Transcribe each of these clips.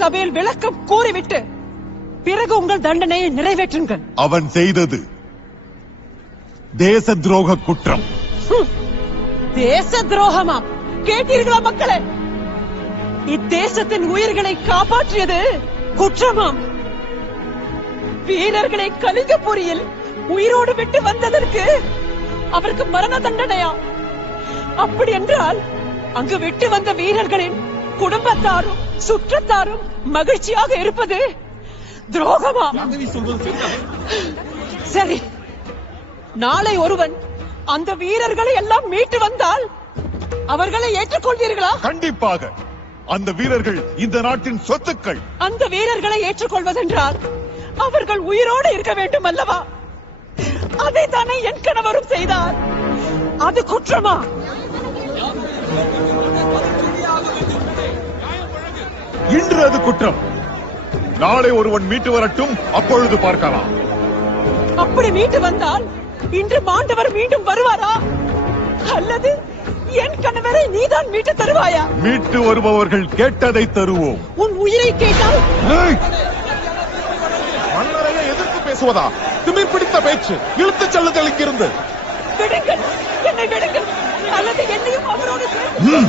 சபையில் விளக்கம் கூறிவிட்டு பிறகு உங்கள் தண்டனையை நிறைவேற்றுங்கள். அவன் செய்தது தேச துரோக குற்றம். தேச துரோகமா? கேட்டீர்களா மக்களே? இத்தேசத்தின் உயிர்களை காப்பாற்றியது குற்றமாம். வீரர்களை கலிங்கபுரியில் உயிரோடு விட்டு வந்ததற்கு அவருக்கு மரண தண்டனையா? அப்படி என்றால் அங்கு விட்டு வந்த வீரர்களின் குடும்பத்தாரும் சுற்றத்தாரும் மகிழ்ச்சியாக இருப்பது துரோகமா? சரி, நாளை ஒருவன் அந்த வீரர்களை எல்லாம் மீட்டு வந்தால் அவர்களை ஏற்றுக்கொள்வீர்களா? கண்டிப்பாக. அந்த வீரர்கள் இந்த நாட்டின் சொத்துக்கள். அந்த வீரர்களை ஏற்றுக்கொள்வதென்றால் அவர்கள் உயிரோடு இருக்க வேண்டும் அல்லவா? அதை தானே என் கணவரும் செய்தார். அது குற்றமா? இன்று அது குற்றம். நாளை ஒருவன் மீட்டு வரட்டும், அப்பொழுது பார்க்கலாம். அப்படி மீட்டு வந்தால் இன்று மாண்டவர் மீண்டும் வருவாரா? அல்லது என் கணவரை நீதான் மீட்டு தருவாயா? மீட்டு வருபவர்கள் கேட்டதை தருவோம். உன் உயிரை கேட்டால் மன்னரையை எதிர்த்து பேசுவதா? திமிர் பிடித்த பேச்சு. இழுத்துச் செல்லுதல் இங்கிருந்து. விடுங்கள், என்னை விடுங்கள், அல்லது என்னையும் அவரோடு சேர்த்து.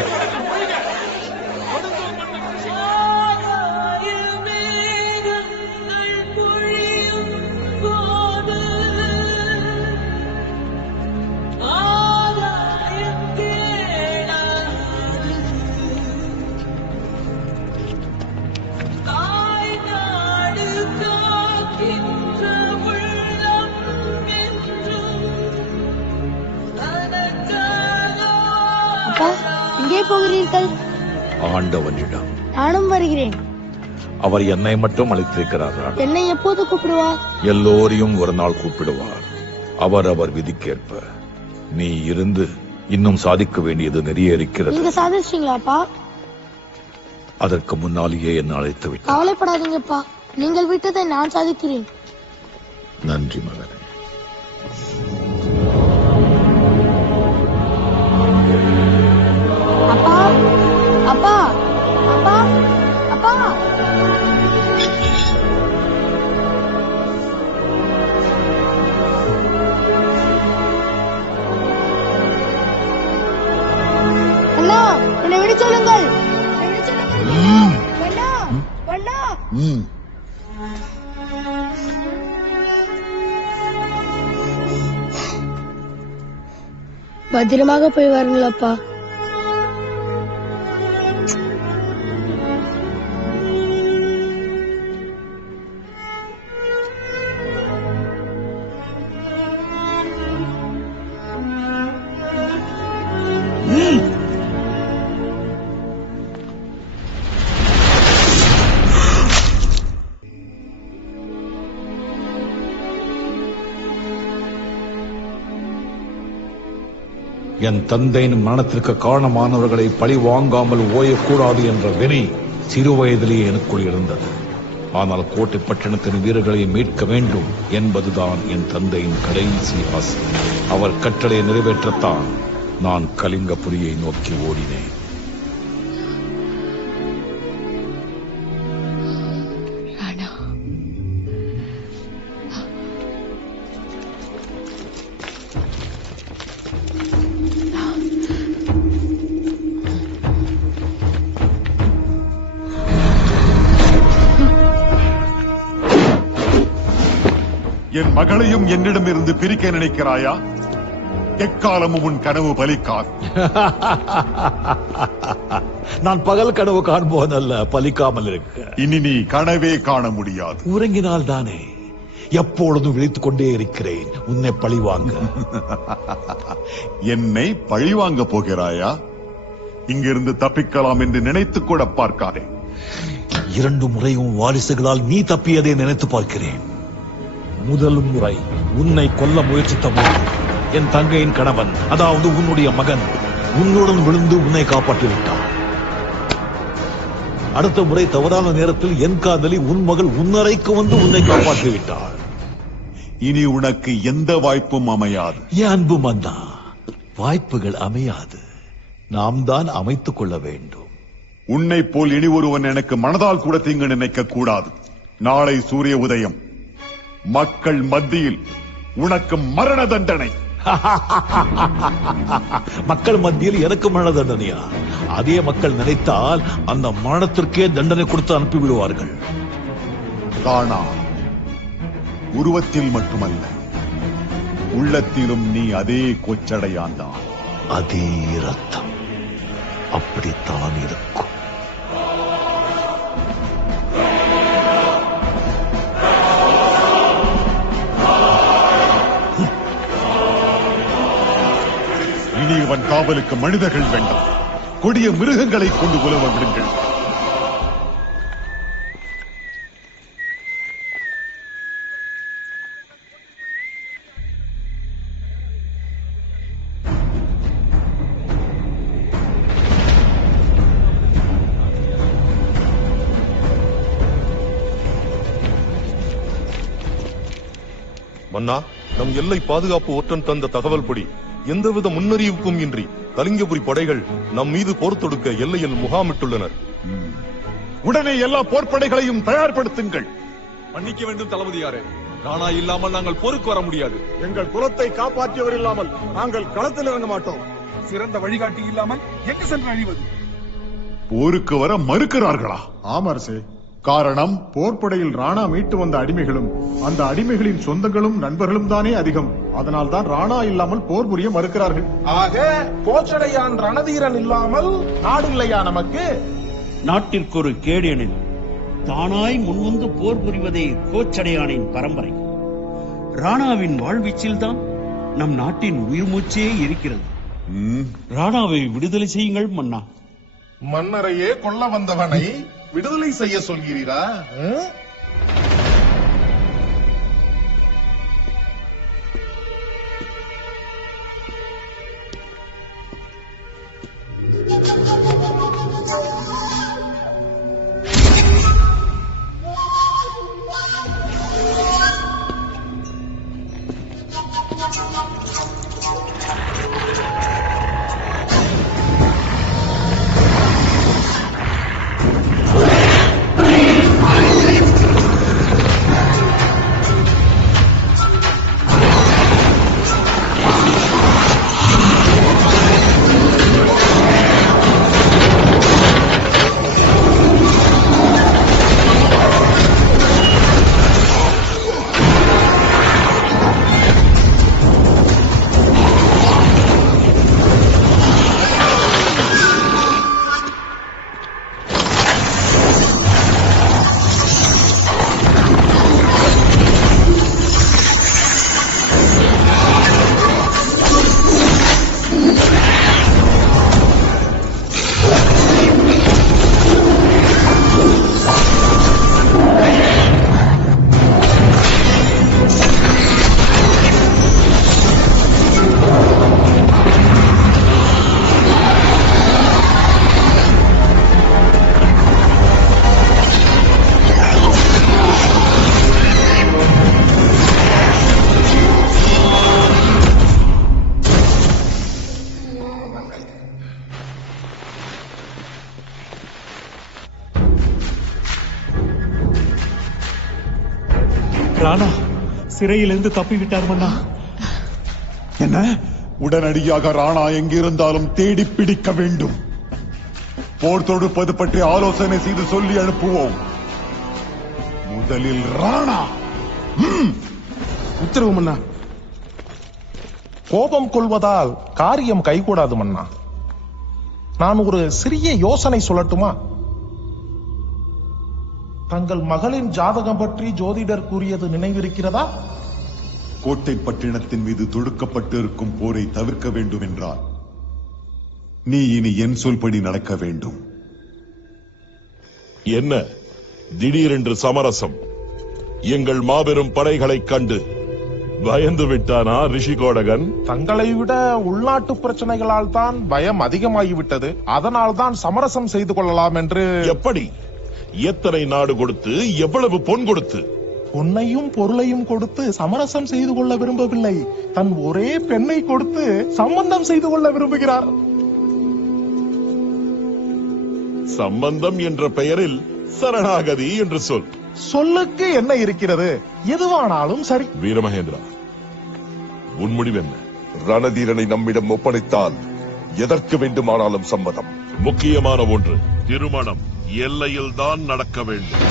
எங்கே போகிறீர்கள்? ஆண்டவனிடம். நானும் வருகிறேன். அவர் என்னை மட்டும் அழைத்திருக்கிறார். என்னை எப்போது கூப்பிடுவார்? எல்லோரையும் ஒரு நாள் கூப்பிடுவார். அவர் விதிக்கேற்ப. நீ இருந்து இன்னும் சாதிக்க வேண்டியது நிறைய இருக்கிறது. நீங்க சாதிச்சிட்டீங்களாப்பா? அதற்கு முன்னாலேயே என்ன அழைத்து விட்டார். கவலைப்படாதீங்கப்பா, நீங்கள் விட்டதை நான் சாதிக்கிறேன். நன்றி மகனே. அப்பா, அப்பா, அப்பா, அப்பா. அண்ணா, என்னை விட சொல்லுங்கள். வண்ணா, வண்ணா. பத்திரமாக போய் வாருங்களப்பா. என் தந்தையின் மரணத்திற்கு காரணமானவர்களை பழி வாங்காமல் ஓயக்கூடாது என்ற வெறி சிறு வயதிலேயே எனக்குள் இருந்தது. ஆனால் கோட்டை பட்டணத்தின் வீரர்களை மீட்க வேண்டும் என்பதுதான் என் தந்தையின் கடைசி ஆசை. அவர் கட்டளை நிறைவேற்றத்தான் நான் கலிங்கபுரியை நோக்கி ஓடினேன். என் மகளையும் என்னிடமிருந்து பிரிக்க நினைக்கிறாயா? எக்காலமும் உன் கனவு பலிக்காது. நான் பகல் கனவு காண்போதல்ல, பலிக்காமல் இருக்க. இனி நீ கனவே காண முடியாது. உறங்கினால் தானே. எப்பொழுதும் விழித்துக் கொண்டே இருக்கிறேன் உன்னை பழிவாங்க. என்னை பழிவாங்க போகிறாயா? இங்கிருந்து தப்பிக்கலாம் என்று நினைத்துக் கூட பார்க்காதே. 2 முறையும் வாரிசுகளால் நீ தப்பியதை நினைத்து பார்க்கிறேன். முதல் முறை உன்னை கொல்ல முயற்சித்த போது என் தங்கையின் கணவன், அதாவது உன்னுடைய மகன், உன்னுடன் விழுந்து உன்னை காப்பாற்றி விட்டார். அடுத்த முறை தவறான நேரத்தில் என் காதலி உன் மகள் உன்னறைக்கு வந்து உன்னை காப்பாற்றி விட்டார். இனி உனக்கு எந்த வாய்ப்பும் அமையாது. என் அன்பு மன்னா, வாய்ப்புகள் அமையாது, நாம் தான் அமைத்துக் கொள்ள வேண்டும். உன்னை போல் இனி ஒருவன் எனக்கு மனதால் கூட தீங்கு நினைக்க கூடாது. நாளை சூரிய உதயம், மக்கள் மத்தியில் உனக்கு மரண தண்டனை. மக்கள் மத்தியில் எனக்கு மரண தண்டனையா? அதே மக்கள் நினைத்தால் அந்த மரணத்திற்கே தண்டனை கொடுத்து அனுப்பிவிடுவார்கள். ராணா, உருவத்தில் மட்டுமல்ல, உள்ளத்திலும் நீ அதே கொச்சடையான்தான். அதே ரத்தம் அப்படித்தான் இருக்கும். இனி இவன் காவலுக்கு மனிதர்கள் வேண்டாம், கொடிய மிருகங்களை கொண்டு உலவ விடுங்கள். மன்னா, நம் எல்லை பாதுகாப்பு ஒற்றன் தந்த தகவல் படி எந்தவித முன்னறிவிப்பும் இன்றி கலிங்கபுரி படைகள் நம் மீது போர் தொடுக்க எல்லையில் முகாமிட்டுள்ளனர். உடனே எல்லா போர்ப்படைகளையும் தயார்படுத்துங்கள். மன்னிக்க வேண்டும் தளபதியாரே, ராணா இல்லாமல் நாங்கள் போருக்கு வர முடியாது. எங்கள் குலத்தை காப்பாற்றியவர் இல்லாமல் நாங்கள் களத்தில் இறங்க மாட்டோம். சிறந்த வழிகாட்டி இல்லாமல் எங்கு சென்று அழிவது? போருக்கு வர மறுக்கிறார்களா? ஆமரசே, காரணம் போர்ப்படையில் ராணா மீட்டு வந்த அடிமைகளும் அந்த அடிமைகளின் சொந்தங்களும் நண்பர்களும் தானே அதிகம். அதனால் தான் ராணா இல்லாமல் போர் புரிய மறுக்கிறார்கள். ஆக கோச்சடையான் ரணதீரன் இல்லாமல் நாடு இல்லையா நமக்கு? நாட்டிற்கு ஒரு கேடு எனில் தானாய் முன்வந்து போர் புரிவதே கோச்சடையானின் பரம்பரை. ராணாவின் வாழ்வீச்சில்தான் நம் நாட்டின் உயிர் மூச்சே இருக்கிறது. ராணாவை விடுதலை செய்யுங்கள் மன்னா. மன்னரையே கொல்ல வந்தவனை விடுதலை செய்ய சொல்கிறீரா? ராணா சிறையிலிருந்து தப்பிவிட்டார் மன்னா. என்ன? உடனடியாக ராணா எங்கிருந்தாலும் தேடி பிடிக்க வேண்டும். போர் தொடுப்பது பற்றி ஆலோசனை செய்து சொல்லி அனுப்புவோம். முதலில் ராணா. உத்தரவு மன்னா. கோபம் கொள்வதால் காரியம் கைகூடாது மன்னா. நான் ஒரு சிறிய யோசனை சொல்லட்டுமா? தங்கள் மகளின் ஜாதகம் பற்றி ஜோதிடர் கூறியது நினைவிருக்கிறதா? கோட்டை பட்டினத்தின் மீது தொடுக்கப்பட்டு இருக்கும் போரை தவிர்க்க வேண்டும் என்றால் நீ இனி என் சொல்படி நடக்க வேண்டும். என்ன திடீரென்று சமரசம்? எங்கள் மாபெரும் படைகளைக் கண்டு பயந்து விட்டானா ரிஷிகோடகன்? தங்களை விட உள்நாட்டு பிரச்சனைகளால் தான் பயம் அதிகமாகிவிட்டது. அதனால் தான் சமரசம் செய்து கொள்ளலாம் என்று. எப்படி? எத்தனை நாடு கொடுத்து, எவ்வளவு பொன் கொடுத்து? பொன்னையும் பொருளையும் கொடுத்து சமரசம் செய்து கொள்ள விரும்பவில்லை. தன் ஒரே பெண்ணை கொடுத்து சம்பந்தம் செய்து கொள்ள விரும்புகிறார். சம்பந்தம் என்ற பெயரில் சரணாகதி என்று சொல். சொல்லுக்கு என்ன இருக்கிறது? எதுவானாலும் சரி. வீரமகேந்திரா, உன் முடிவு என்ன? ரணதீரனை நம்மிடம் ஒப்படைத்தால் எதற்கு வேண்டுமானாலும் சம்மதம். முக்கியமான ஒன்று, திருமணம் எல்லையில் தான் நடக்க வேண்டும்.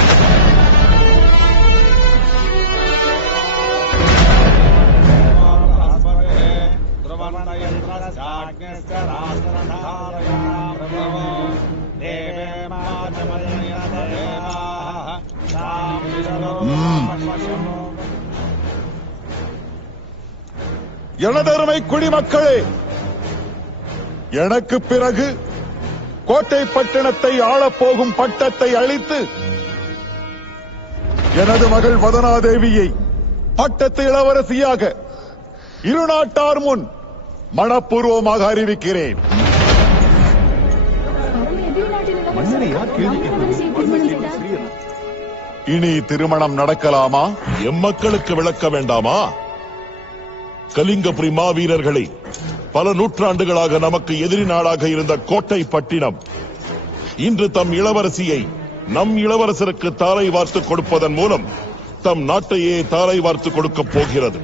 எனதருமை குடிமக்களே, எனக்கு பிறகு கோட்டை பட்டணத்தை ஆளப்போகும் பட்டத்தை அளித்து எனது மகள் வதனாதேவியை பட்டத்து இளவரசியாக இருநாட்டார் முன் மனப்பூர்வமாக அறிவிக்கிறேன். இனி திருமணம் நடக்கலாமா? எம்மக்களுக்கு விளக்க வேண்டாமா? கலிங்கபுரி மாவீரர்களை பல நூற்றாண்டுகளாக நமக்கு எதிரி நாடாக இருந்த கோட்டை பட்டினம் இன்று தம் இளவரசியை நம் இளவரசருக்கு தாரை வார்த்து கொடுப்பதன் மூலம் தம் நாட்டையே தாரை வார்த்து கொடுக்க போகிறது.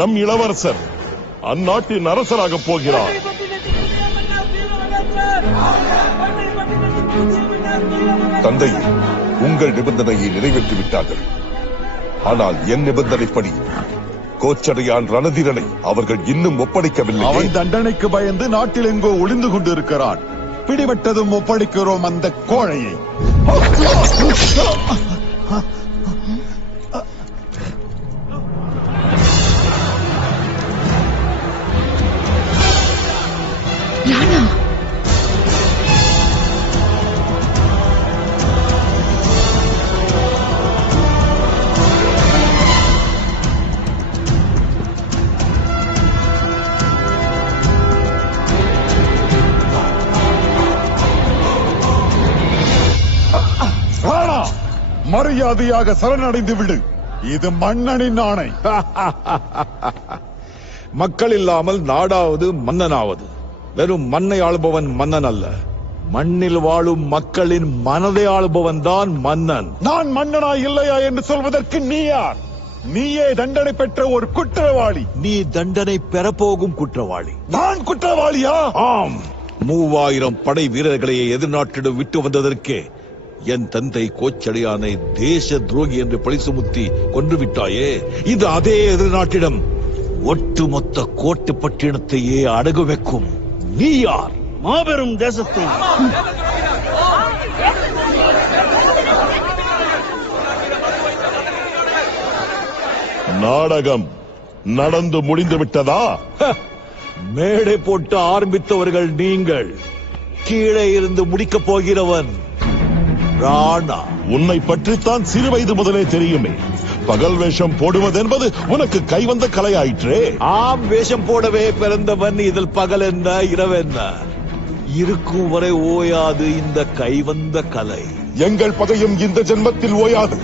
நம் இளவரசர் அந்நாட்டின் அரசராக போகிறார். தந்தை, உங்கள் நிபந்தனையை நிறைவேற்றிவிட்டார்கள். ஆனால் என் நிபந்தனைப்படி கோச்சடையான் ரணதீரனை அவர்கள் இன்னும் ஒப்படைக்கவில்லை. அவன் தண்டனைக்கு பயந்து நாட்டில் எங்கோ ஒளிந்து கொண்டிருக்கிறான். பிடிபட்டதும் ஒப்படைக்கிறோம் அந்த கோழையை. மரியாதையாக சரணடைந்து விடு. இது மன்னனின் ஆணை. மக்கள் இல்லாமல் நாடாவது மன்னனாவது. வெறும் மண்ணை ஆளுபவன் மன்னன் அல்ல, மண்ணில் வாழும் மக்களின் மனதை ஆளுபவன் தான் மன்னன். நான் மன்னனா இல்லையா என்று சொல்வதற்கு நீ யார்? நீயே தண்டனை பெற்ற ஒரு குற்றவாளி. நீ தண்டனை பெறப்போகும் குற்றவாளி. நான் குற்றவாளியா? ஆம். 3000 படை வீரர்களை எதிர்நாட்டிடம் விட்டு வந்ததற்கே என் தந்தை கோச்சடையானை தேச துரோகி என்று பழி சுமத்தி கொன்று விட்டாயே. இது அதே எதிர்நாட்டிடம் ஒட்டுமொத்த கோட்டை பட்டினத்தையே அடகு வைக்கும். நீ யார்? மாபெரும் தேசத்தை நாடகம் நடந்து முடிந்து விட்டதா? மேடை போட்டு ஆரம்பித்தவர்கள் நீங்கள். கீழே இருந்து முடிக்கப் போகிறவன் ராணா. உன்னை பற்றித்தான் சிறு வயது முதலே தெரியுமே. பகல் வேஷம் போடுவதென்பது உனக்கு கைவந்த கலையாயிற்றே. ஆம், வேஷம் போடவே பிறந்தவன். இதில் பகல் என்ன இரவென்ன, இருக்கும் வரை ஓயாது இந்த கைவந்த கலை. எங்கள் பகையும் இந்த ஜென்மத்தில் ஓயாது.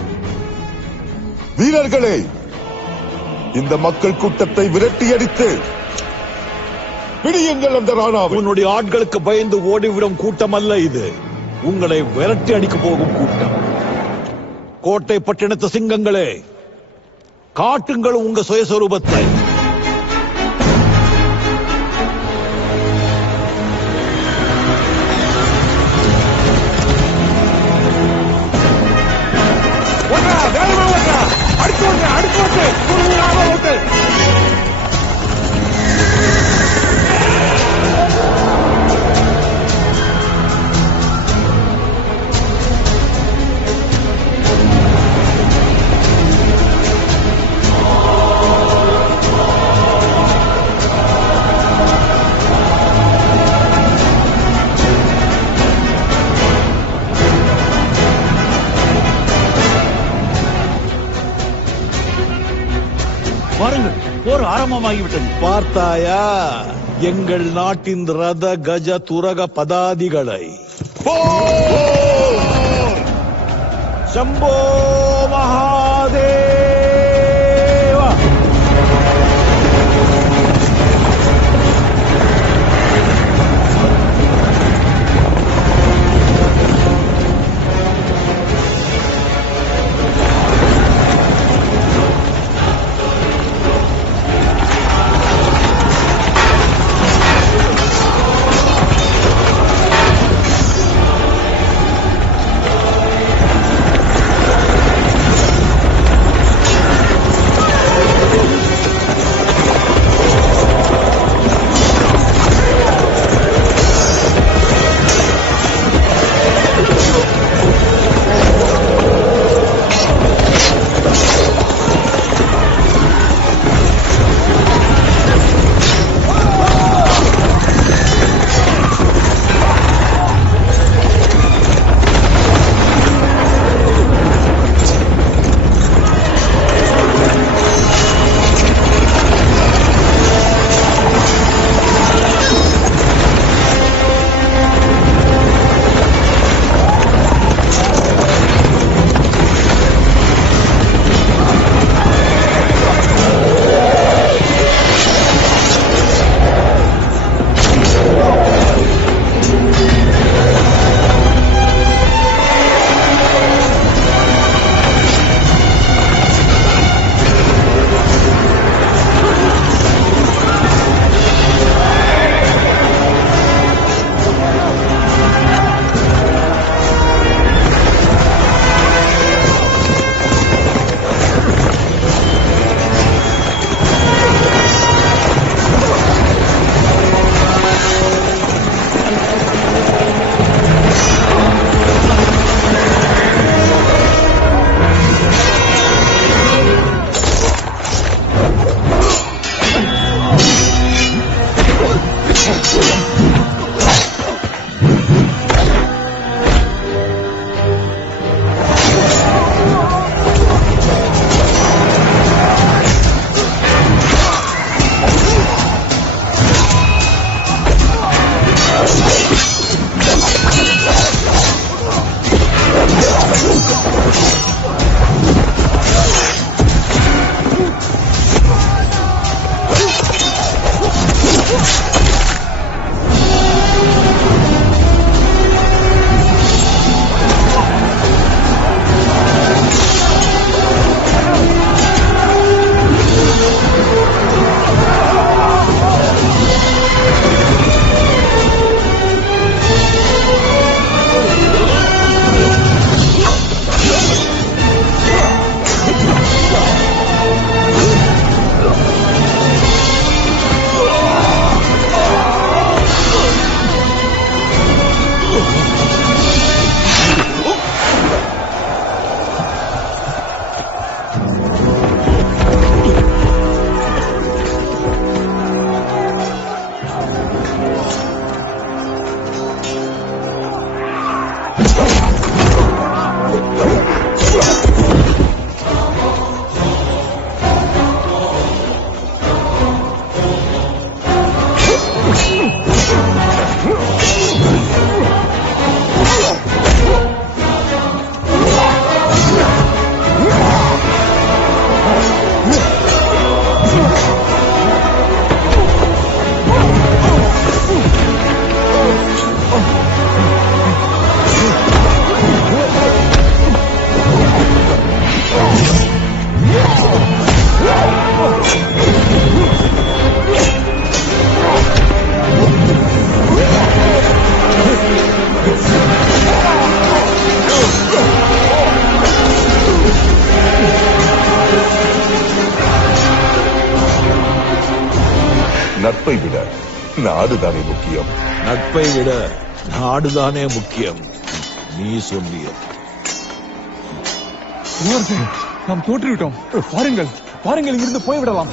வீரர்களே, இந்த மக்கள் கூட்டத்தை விரட்டி அடித்து பிடியுங்கள் அந்த ராணாவை. உன்னுடைய ஆட்களுக்கு பயந்து ஓடிவிடும் கூட்டம் அல்ல இது. உங்களை விரட்டி அடிக்க போகும் கூட்டம். கோட்டை பட்டினத்து சிங்கங்களே, காட்டுங்கள் உங்க சுயஸ்வரூபத்தை. வாருங்கள், போர் ஆரம்பமாகிவிட்டது. பார்த்தாயா எங்கள் நாட்டின் ரத கஜ துரக பதாதிகளை? சம்போ மகாதேவா! நட்பை விட நாடுதானே முக்கியம். நட்பை விட நாடுதானே முக்கியம். நீ சொல்லிய நாம் தோற்றுவிட்டோம். பாருங்கள் பாருங்கள், இங்கிருந்து போய்விடலாம்.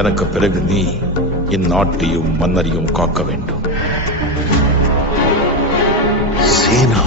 எனக்கு பிறகு நீ இந்நாட்டையும் மன்னரையும் காக்க வேண்டும். சேனா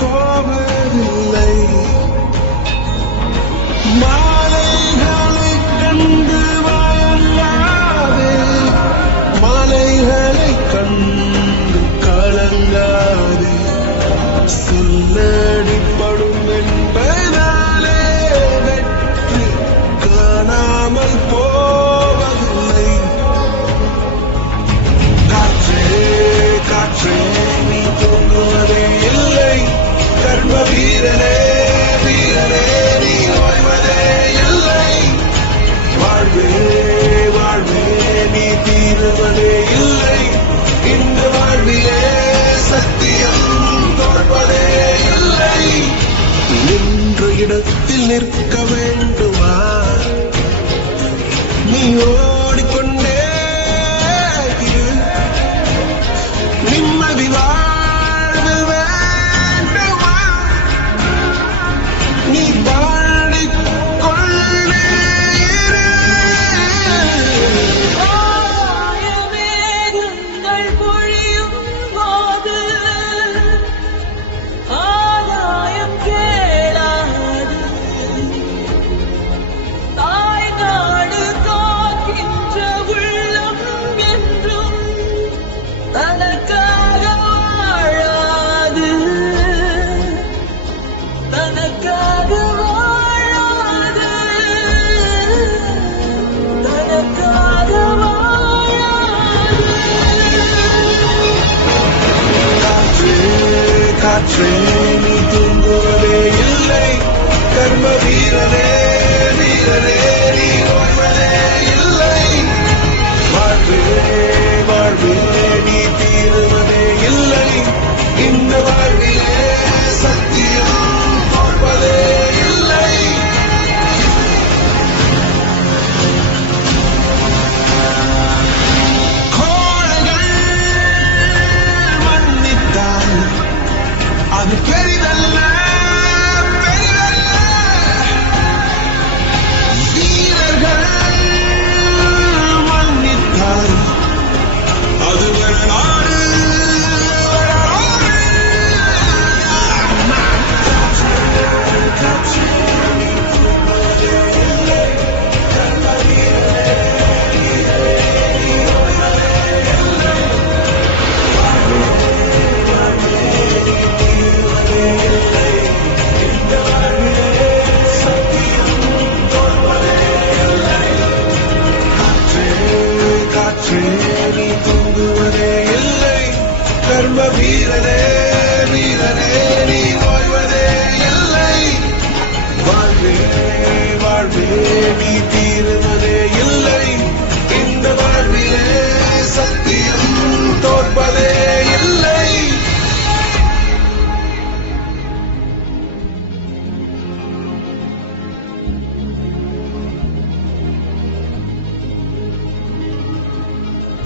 போவதில்லை. மாலைகளை கண்டு வாழாதே, மாலைகளை கண்டு கலங்காதே. சொல்லடிப்படும் என்பதாலே வெற்றி காணாமல் போவதில்லை. காற்றே காற்றே நீ தூங்குவதே இல்லை, கர்ம வீரனே வீரனே நீ ஓய்வதே இல்லை. வாழ்வே வாழ்வே நீ தீருவதே இல்லை, இந்த வாழ்விலே சத்தியம் தோற்பதே இல்லை. நின்ற இடத்தில் நிற்க வேண்டுமா, நீ ஓடிக்கொண்டே இரு. நிம்மதி வாழ்வு வேண்டுமா, நீ பாடிக்கொண்டே இரு. ஆயமேகங்கள் பொழியும் போது ஆதாயம் கேளாது, தாய்நாடு காக்கின்ற உள்ளம் என்றும் தனக்காக வாழாது, தனக்காக வாழாது, தனக்காக வாழாது. காற்றே காற்றே நீ தூங்குவதே இல்லை, கர்ம வீரனே வீரனே நீ ஓய்வதே இல்லை. வாழ்வே வாழ்வே நீ தீருவதே இல்லை, இந்த வாழ்விலே சத்தியம் தோற்பதே இல்லை. கோழைகள் மன்னித்தால் அது பெரிதல்ல பெரிதல்ல. வீரர்கள் மன்னித்தால் அது வரலாறு வரலாறு. காற்றே நீ தூங்குவதே இல்லை, கர்ம வீரனே வீரனே நீ ஓய்வதே இல்லை. வாழ்வே வாழ்வே நீ தீருவதே இல்லை, இந்த வாழ்விலே சத்தியம் தோற்பதே இல்லை.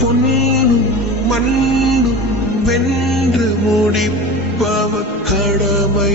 பொன்னும் மண்ணும் வென்று முடிப்பவ கடமை